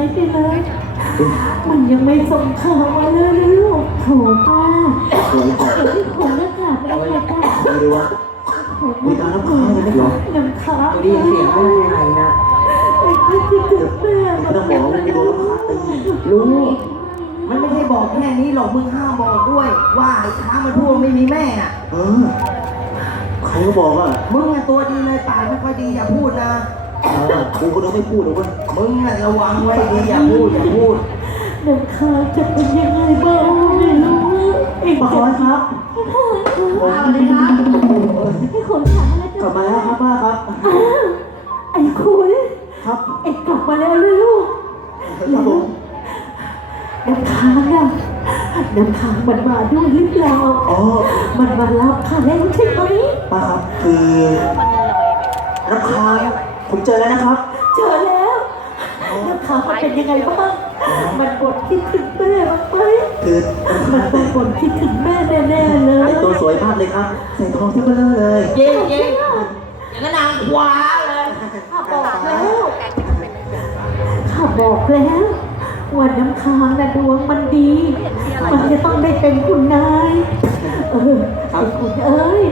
ายไปเลย มันยังไม่ส่งข่าวมาเลยนะลูกโถป้าสวยจังเดี๋ยวที่ผมหน้ากากไปเอาไปป้าไม่รู้ว่าผมีการน้ำค้างเลยไหมหรอน้ำค้างได้ยินเสียงแม่ไงนะไอ้ที่คิดถึงแม่ไม่ต้องบอกว่ามันโดนน้ำค้างตีรู้มันไม่ใช่บอกแค่นี้หรอกมึงห้ามบอกด้วย ว่าไอ้ค้ามันพูดไม่มีแม่อะเออใครก็บอกว่ามึงอะตัวดีเลยปากไม่ค่อยดีอย่าพูดนะ กูก็ต้องไม่พูดหรอกเว้ยมึงอะระวังไว้ดีอย่าพูดอย่าพูดน้ำค้างจะเป็นยังไงบ้างไม่รู้ไอ้ป้าคอยครับมาเลยนะไอ้คนถามอะไรกลับมาแล้วครับป้าครับ ไอ้คุณครับไอ้กลับมาแล้วเลยลูกครับผมน้ำค้างอะน้ำค้างมันมาด้วยหรือเปล่าอ๋อ มันมารับข้าแล้วใช่ไหมป้าครับคือน้ำค้าง ผมเจอแล้วนะครับ เจอแล้วน้ำค้างมันเป็นยังไงบ้างมันบ่นคิดถึงแม่บ้างไหมคือมันต้องบ่นคิดถึงแม่แน่ๆเลยแต่งตัวสวยมากเลยครับ ใส่ทองที่เบลอเลยเจ๊เจ๊อย่างนั้นนางขวาเลยข้าบอกแล้วข้าบอกแล้วว่าน้ำค้างนะดวงมันดี มันจะต้องได้เป็นคุณนายเออไอ้คุณเอ้ย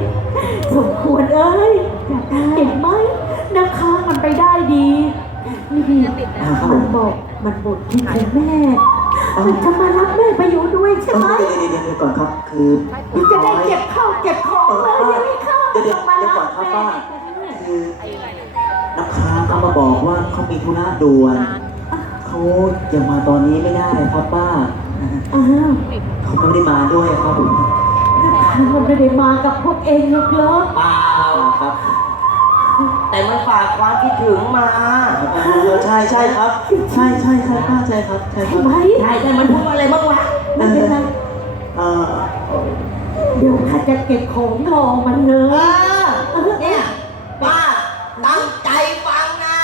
สมควรเอ้ยเห็นไหมน้ำค้างมันไปได้ดี นี่มันบอกมันบ่นคิดถึงแม่มันจะมารับแม่ไปอยู่ด้วยใช่เอไหมอเดี๋ยวเดี๋ยวเดี๋ยวก่อนครับคือมันจะได้เก็บข้าวเก็บของเลยยังไม่เข้าเดี๋ยวเดี๋ยวมาเดี๋ยวรัก่อบนครับแม่ป้าคือน้ำค้างเขามาบอกว่าเขามีธุระด่วนเขายังมาตอนนี้ไม่ได้ครับป้าอ้าวเขาไม่ได้มาด้วยครับผมน้ำค้างมันไม่ได้มากับพวกเองหรอกเหรอเปล่าครับ แต่มันฝากความคิดถึงมาเออใช่ใช่ครับ ใช่ใช่ใช่ป้าใช่ครับใช่ครัใช่บไหมใช่แต่มันพูดอะไรบ้างวะไม่เป็นไรเออเดี๋ยวข้าจะเก็บของรอมันเลเอย อเนี่ยป้าตั้งใจฟังนะ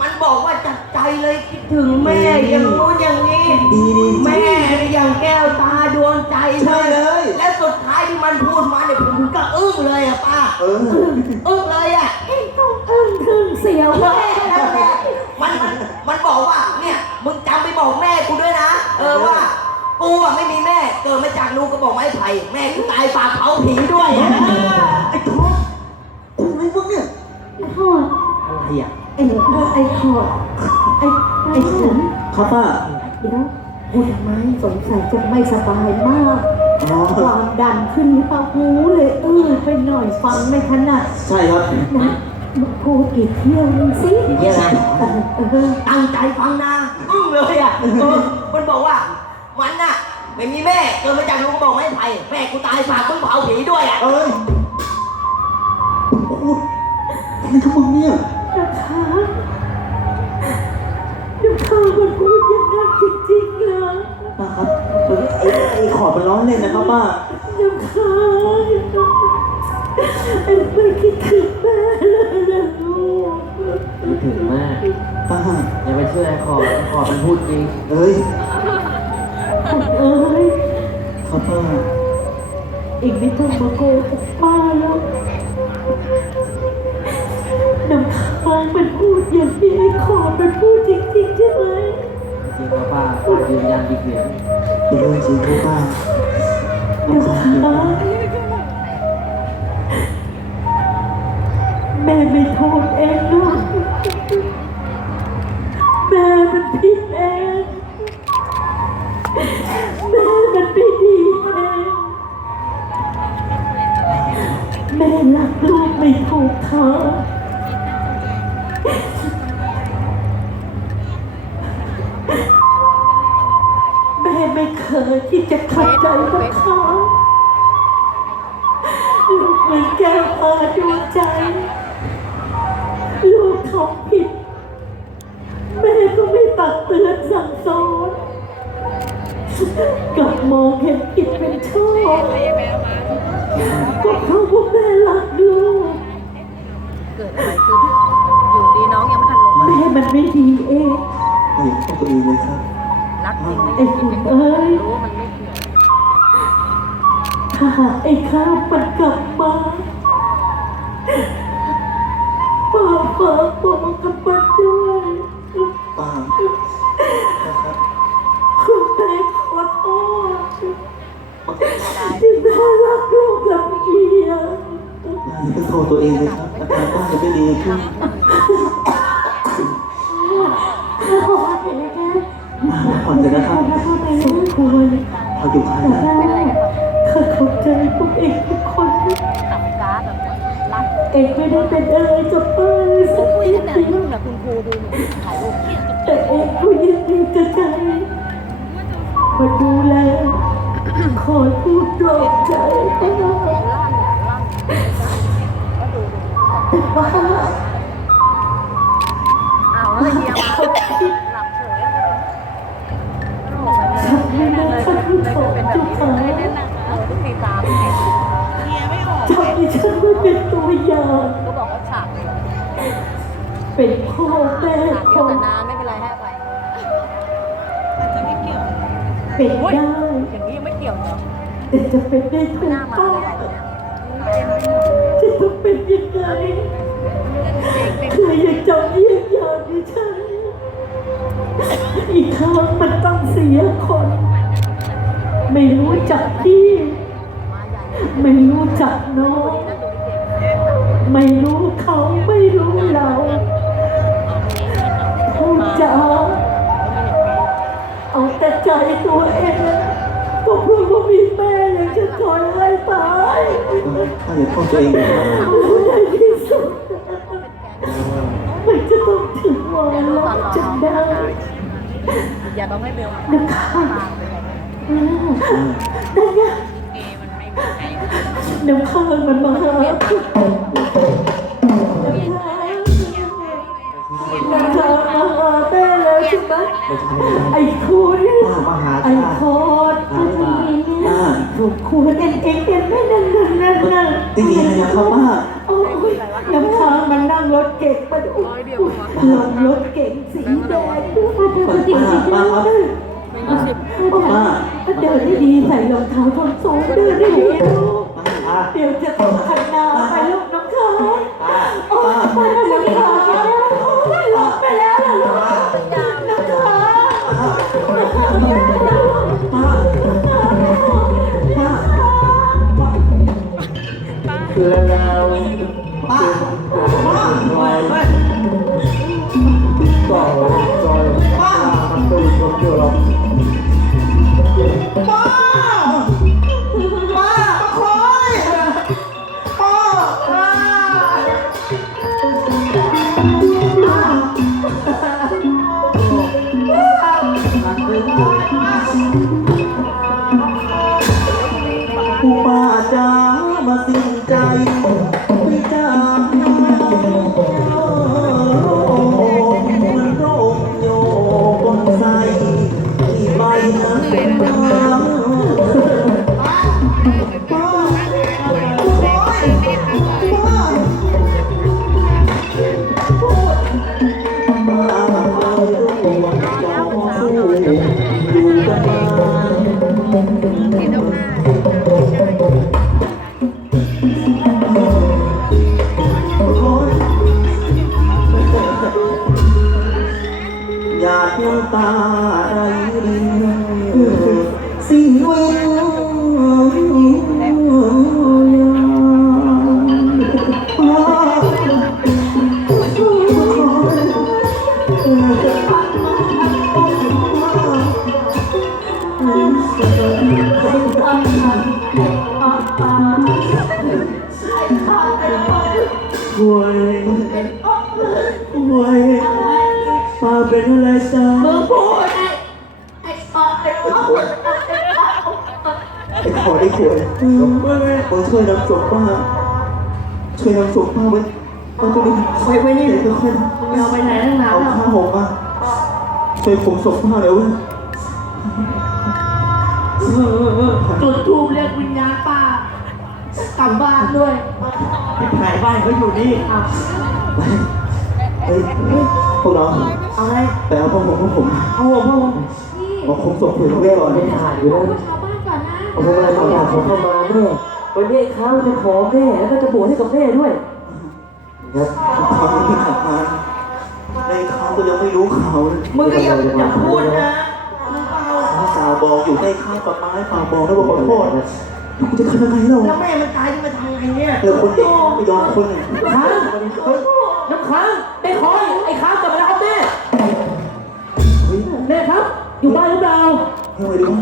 มันบอกว่าจัดใจเลยคิดถึงแม่อย่างนู้นอย่างนี้ ดีดีแม่อย่างแก้วตาดวงใจใช่เลย และสุดท้ายที่มันพูดมาเนี่ยผมก็อึ้งเลยอะป้าเออ อึ้งเลยอะเองต้องอึ้งทึ่งเสียวแม่แม่นั่นแหละมันมันมันบอกว่าเนี่ยมึงจำไปบอกแม่กูด้วยนะ เออว่ากูอะไม่มีแม่เกิดมาจากลูกกระบอกไม้ไผ่แม่กูตายฝากเผาผีด้วยอะไอ้ท้องกูไม่วะเนี่ย พ่ออะไรอะ ไอ้ไอ้ขอดไอ้ไอ้ขุนครับป้าเดี๋ยวพูดทำไมสงสัยจะไม่สบายมาก อ๋อความดันขึ้นหรือเปล่าหูเลยเออไปหน่อยฟังไม่ถนัดใช่ครับนะมึงพูดกี่เที่ยวนึงสิอย่างเงี้ยนะเออเออตั้งใจฟังนะอึ้งเลยอะเออมันบอกว่ามันน่ะไม่มีแม่เกิดมาจากลูกกระบอกไม้ไผ่แม่กูตายฝากมึงเผาผีด้วยอะเอ้ยพูดอะไรของมึงเนี่ย นะคะนะคะมันพูดอย่างนั้นจริงๆเลยป้าครับเออไอ้ไอ้ขอดมันร้อนเล่นนะครับป้านะคะไอ้ไม่คิดถึงแม่เลยนะลูกคิดถึงมาก ป้า อย่าไปเชื่อไอ้ขอไอ้ขอมันพูดจริง เอ้ยเอ้ยครับป้าเองไม่ต้องมาโกหกป้าแล้วำค้างมันพูดอย่างที่ไอ้ขอดมันพูดจริงๆใช่ไหมจริงป้าป้าป้ายืนยันอีกเสียงเป็นเรื่องจริงครับป้าน้ำค้างแม่ไม่โทษเองหรอกแม่มันผิดเองแม่มันไม่ดีเองแม่รักลูกไม่ถูกทาง ขัดใจกับเขาลูกเหมือนแก้วตาดวงใจลูกทำผิด แม่ก็ไม่ตักเตือนสั่งสอนกลับมองเห็นผิดเป็นชอบก็เพราะว่าแม่รักลูกเกิดอะไรขึ้นอยู่ดีน้องยังไม่ทันลงมาแม่มันไม่ดีเอง เห็นตัวเองเลยครับ รักจริงไม่ไอ้คุณเอ้ยรู้ว่ามันไม่เกี่ยว ถ้าหากไอ้ข้ามันกลับมาป้าป้าบอกกับมันด้วยป้านะครับคุณแม่ขอโทษที่แม่รักลูกลำเอียงต้องโทษตัวเองเลยครับอาการป้าจะไม่ดีขึ้นขอโทษนะขอโทษนะขอโทษนออยู่ข้างหน้า องไม่ได้เป็นอะไรกับป้าเลยสักคุยนิกัดนเนี่ยเดียวแบบคุณครูดูหนูถ่ายรูปเครียดแต่เองก็ยังมีกระใจมาดูแลคอยพูดปลอบใจป้าลั่นเนี่ยลั่นก็ดูดูแต่ป้าอ้าวแล้วเฮียมาหลับเฉยเลยทำให้แม่ข้าทุกคนทุกคนเล่นหนังเออทุกทีตามเห็น ทำให้ฉันไม่เป็นตัวอย่างก็บอกว่าฉากเดียวเป็นพ่อแม่ฉากคเดียวนแต่นานไม่เป็นไรให้ไปเป็นได้อย่างนี้ยังไม่เกี่ยวเนาะแต่จะเป็นได้ถูไม่กน่ามาต้องเลยเนี่ยจะต้องเป็นยังไงเธอยังจำเยี่ยงอย่างในฉันอีกครั้งมันต้องเสียคน ไม่รู้จักพี่มาใหญ่ ไม่รู้จักน้องนั่นดูดิเกมไม่รู้เขาไม่รู้เราพูดจาเอาแต่ใจตัวเองก็เพื่อว่ามีแม่ยังจะทนให้ตายป้าอย่าโทษตัวเองเลยนะในที่สุดมันจะต้องถึงวันรักจนได้อย่าต้องให้เบลมานะคะตามเลยอืมนั่นไงเกมมั น้ำข้างมันมาหาน้ำข้างมาหาแม่แล้วใช่ไหมไม่ใช่ไอ้คุณป้ามาหาไอ้ข้าโคตรผู้ดีเนี่ยถูกคูณเองเองเองไม่นั่นนั่นนั่นนั่นได้ยินอะไรนะครับป้าโอ้ยน้ำค้างมันนั่งรถเก๋งมาดูลงรถเก๋งสีแดงมาดูมาดีดีป้าครับไม่มีสิบป้าเดินได้ดีใส่รองเท้าส้นสูงเดินได้ดีลูกป้า เดี๋ยวจะตกคันนาไปลูกน้ำค้างป้าโอ้ยไปแล้วน้ำค้างโอ้ยหลบไปแล้วล่ะลูกน้ำค้างป้าป้าแล้วป้าป้า ช่วยนำศพป้าไว้ป้าตัวนี้ไว้ไว้นี่เดี๋ยวค่อยเราไปไหนตั้งนานเอาแล้วผ้าห่มมาช่วยผมศพป้าเดี๋ยวเว้ยจุดทูบเรียกวิญญาณป้ากลับบ้านด้วยที่ถ่ายบ้านเขาอยู่นี่เฮ้ยพวกเราเอาไงไปเอาผ้าห่มพวกผมเอาหัวพ่อมาคุมศพเผื่อแม่ก่อนไม่ถ่ายอยู่แล้วชาวบ้านก่อนนะเอาพวกอะไรบางอย่างเขาเข้ามาแม่วันนี้เขาจะขอแม่แล้วก็จะบวชให้กับแม่ด้วย ครับเขาไม่ได้ขับมาในข่าวก็ยังไม่รู้ข่าวเลยมึงก็อย่าอย่าพูดนะสาวบอกอยู่ในข้าวกับไม้ฝากบอกแล้วบอกขอโทษกูจะทำยังไงเราแล้วแม่มันตายจะมาทำไงเนี่ยแล้วคนเด็กไม่ยอมคนเนี่ยค้างเฮ้ยน้ำค้างไอ้คอยไอ้ค้างกลับมาแล้วครับแม่เฮ้ยแม่ครับ อยู่บ้านหรือเปล่าทำไมดีวะ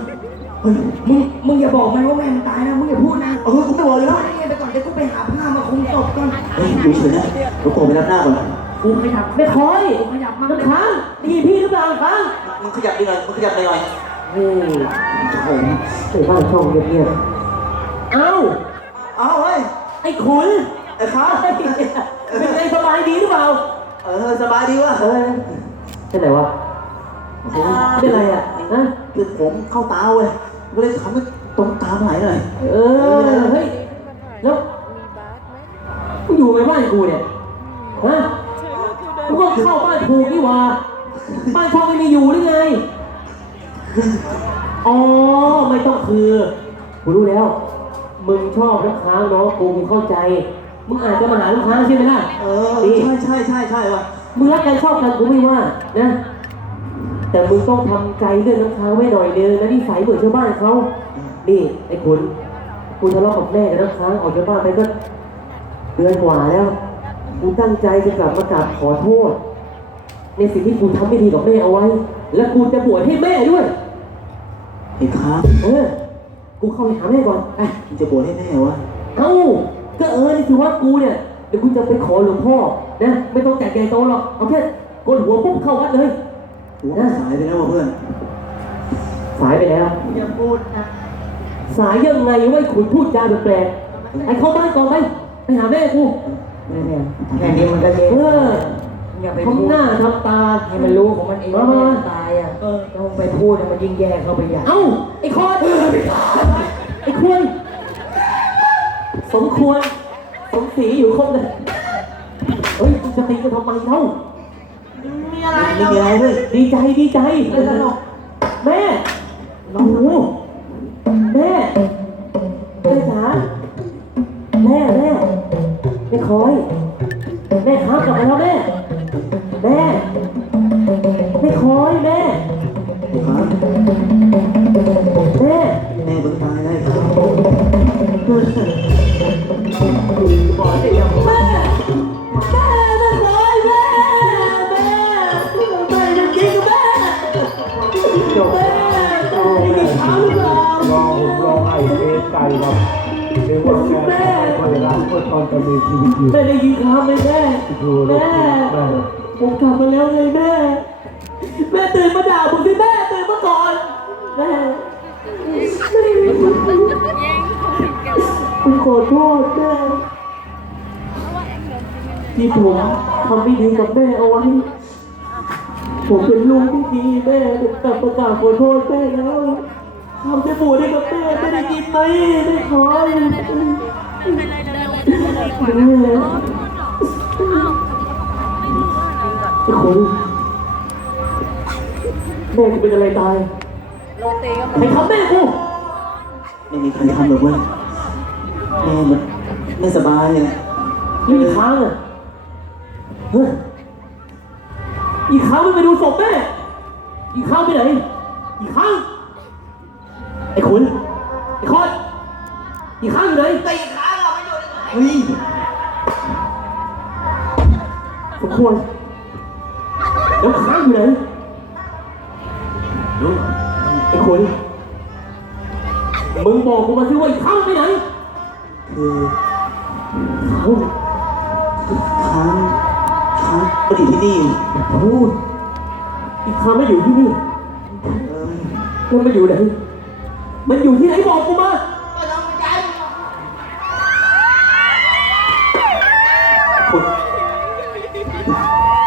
เฮ้ยมึงมึงอย่าบอกมันว่าแม่มันตายนะมึงอย่าพูดนะเออกูไม่บอกเลยพูนะ ดเงียบไปก่อนเดี๋ยวกูไปหาผ้ามาคลุมศพก่อนเฮ้ยดูเฉยนะเดี๋ยวโผล่ไปรับหน้าก่อนกูขยับแม่คอยกูขยับมากน้ำค้างได้ยินพี่หรือเปล่าค้างมึงขยับดีหน่อยมึงขยับหน่อยนี่โอ้โหไอ้บ้านช่องเงียบๆเอ้าเอาเฮ้ยไอ้ขุนไอ้ค้าเป็นไงสบายดีหรือเปล่า เออสบายดีวะเออเป็นไรวะเป็นไรอะฮะคือผมเข้าตาเว้ยก็เลยทำให้ตรงตาหายหน่อยเออเฮ้ย แล้วกูอยู่ในบ้านกูเนี่ยฮะกูก็เข้าบ้านถูกนี่หว่าบ้านช่องไม่มีอยู่หรือไงอ๋อไม่ต้องคือกูรู้แล้ว มึงชอบลูกค้างน้องกูกูเข้าใจ มึงอาจจะมาหาลูกค้างใช่ไหมล่ะ เออ ดี ใช่ใช่ใช่ใช่วะมึงรักกันชอบกันกูไม่ว่านะ แต่มึงต้องทำใจเรื่องน้ำค้างไว้หน่อยนึงนะนิสัยเหมือนชาวบ้านเขานี่ไอ้คุณ กูทะเลาะกับแม่กับน้ำค้างออกจากบ้านไปก็เดือนกว่าแล้ว กูตั้งใจจะกลับมากราบขอโทษ ในสิ่งที่กูทำไม่ดีกับแม่เอาไว้ และกูจะบวชให้แม่ด้วยไอ้ค้าเออกูเข้าไปหาแม่ก่อนไปมึงจะบวชให้แม่วะเอ้าก็เออนี่ถือว่ากูเนี่ยเดี๋ยวกูจะไปขอหลวงพ่อนะไม่ต้องแจกใหญ่โตหรอกเอาแค่โกนหัวปุ๊บเข้าวัดเลยกูว่าสายไปแล้วว่ะเพื่อน สายไปแล้ว อย่าพูดนะ สายยังไงวะไอ้ขุนพูดจาแปลกๆไอ้เข้าบ้านก่อนไปไปหาแม่กูเนี่ยแค่นี้มันก็เย็นเอออย่าไปพูดทำหน้าทำตาให้มันรู้ของมันเองว่าแม่มันตายอะต้องไปพูดให้มันยิ่งแย่เข้าไปใหญ่เอ้าไอ้คอนไอ้ควรสมควรสมศรีอยู่ครบเลยเฮ้ยมึงจะตีกันทำไมเล่ามีอะไรไม่มีอะไรเลยดีใจดีใจเล่นตลกแม่โอ้โห แม่แม่จ๋าแม่แม่แม่คอย แม่ครับกลับมาแล้วแม่ แม่แม่คอยแม่ไอ้ค้าแม่แม่มึงตายแล้วไอ้ค้าบอกสิยัง เมื่อตอนจะมีชีวิตอยู่แม่ได้ยินคำไหมแม่แม่ผมกลับมาแล้วไงแม่ แม่ตื่นมาด่าผมสิแม่ตื่นมาก่อนแม่ผมขอโทษแม่ที่ผมทำไม่ดีกับแม่เอาไว้ผมเป็นลูกที่ดีแม่ผมกลับประกราศขอโทษแม่แล้วทำจะบูดให้กับแม่ไม่ได้ยินไหมไม่ขอ แม่ไอ้คนแม่กูเป็นอะไรตายโรตีก็ใครทำแม่กูไม่มีใครทำหรอกเว้ยแม่มันไม่สบายเลยมีอีครั้งอะเฮ้ยอีกครั้งมันไปดูศพแม่ อีกครั้งไปไหน อีกครั้งไอ้ขุนไอ้คอนอีกครั้งอยู่ไหนไอยู่ในไหน เฮ้ยสมควรแล้วค้างอยู่ไหนไอ้ขุนมึงบอกกูมาสิว่าอีกครั้งไปไหนคือเขาค้างค้างมาอยู่ที่นี่พูดอีกครั้งไม่อยู่ที่นี่เออแล้วมันอยู่ไหน มันอยู่ที่ไหนบอกกูมา ก็ทำใจมึง คุณ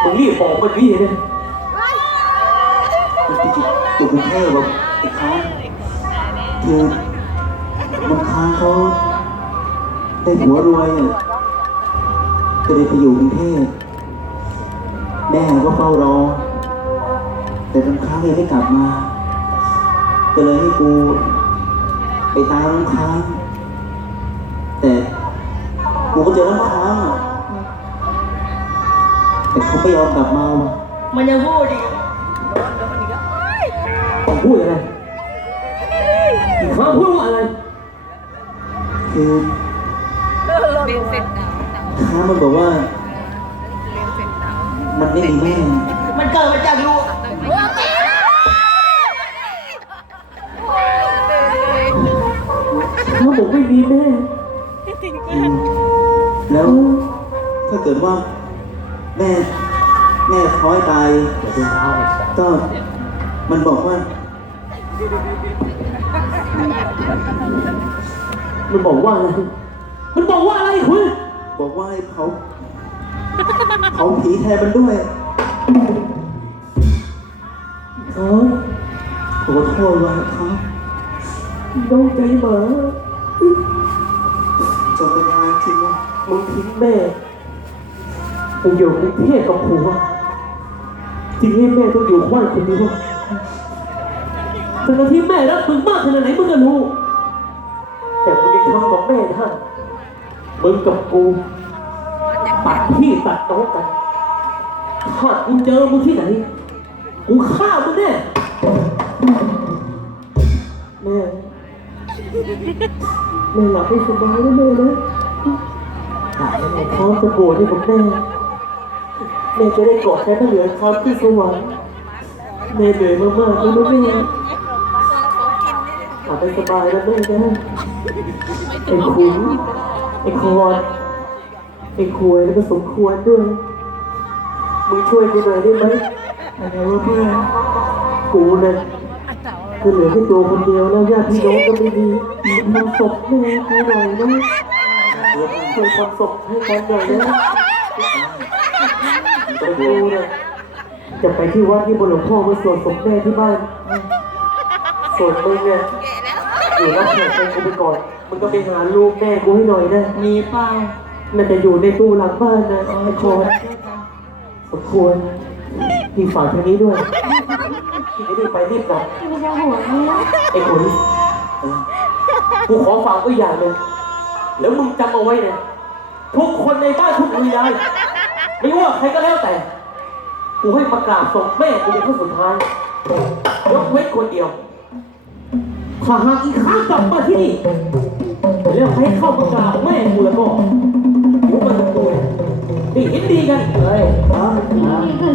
มึงรีบบอกมันนี่เลยมันไปอยู่อยู่กรุงเทพแบบไอ้ค้างคือมันค้างเขาได้หัวรวยอะก็เลยไปอยู่กรุงเทพแม่ก็เฝ้ารอ แต่น้ำค้างยังไม่กลับมาก็เลยให้กูไปตามน้ำค้าง แต่กูก็เจอน้ำค้าง แต่เขาไม่ยอมกลับมาว่ะมันยังพูดอีกผมพูดอะไรอีกครั้งพูดว่าอะไร คือเรียนเสร็จหนาวหนาวค้ามันบอกว่าเรียนเสร็จหนาวมันไม่มีแม่ มันเกิดมาจากลูกเขาบอกไม่มีแม่อืมแล้วถ้าเกิดว่า แม่ แม่คล้อยตายก็มันบอกว่า มันบอกว่าอะไรมันบอกว่าอะไรคุณบอกว่าให้เขาเขาผีแทนมันด้วยเขาขอโทษว่าเขาน้องใจหมาจนเป็นทางจริงว่ามึงทิ้งแม่ ไปอยู่กรุงเทพกับผัวจริงให้แม่ต้องอยู่บ้านคนเดียวแต่ที่แม่รักมึงมากขนาดไหนมึงก็รู้ แต่มึงยังทำกับแม่ได้มึงกับกูตัดพี่ตัดน้องกันถ้ากูเจอมึงที่ไหน กูฆ่ามึงแน่แม่แม่หลับให้สบายนะแม่นะพร้อมจะบวชให้กับแม่ แม่จะได้เกาะแค่เหลือคำที่สวรรค์แม่เหนื่อยมากๆเลยนะแม่หลับให้สบายนะแม่นะไอ้ขุนไอ้คอนไอ้ควยแล้วก็สมควรด้วยมึงช่วยกูหน่อยได้ไหมอะไรวะเพื่อนกูเนี่ยคือเหลือแค่ตัวคนเดียวแล้วญาติพี่น้องก็ไม่มีทำศพแม่กูหน่อยนะช่วยทำศพให้กันหน่อยนะ กูเนี่ยจะไปที่วัดที่บนหลวงพ่อมาสวดศพแม่ที่บ้านส่วนมึงเนี่ยอยู่รับแขกไปกูไปก่อนมึงก็ไปหาลูกแม่กูให้หน่อยนะมีเปล่าน่าจะอยู่ในตู้หลังบ้านนะไอ้คอนสมควรพี่ฝากทางนี้ด้วยพี่จะรีบไปรีบกลับไม่ใช่หัวเนี่ยไอ้คนกูขอฝากไว้อย่างหนึ่งแล้วมึงจำเอาไว้เนี่ยทุกคนในบ้านทุกวิญญาณ ไม่ว่าใครก็แล้วแต่ กูให้ประกาศส่งแม่กูเป็นคนสุดท้าย ยกเว้นคนเดียว ถ้าหากอีกครั้งกลับมาที่นี่แล้วให้เข้าประกาศแม่กูแล้วก็กูมันจะตัวเนี่ยได้เห็นดีกันเฮ้ยอ่านี่คือ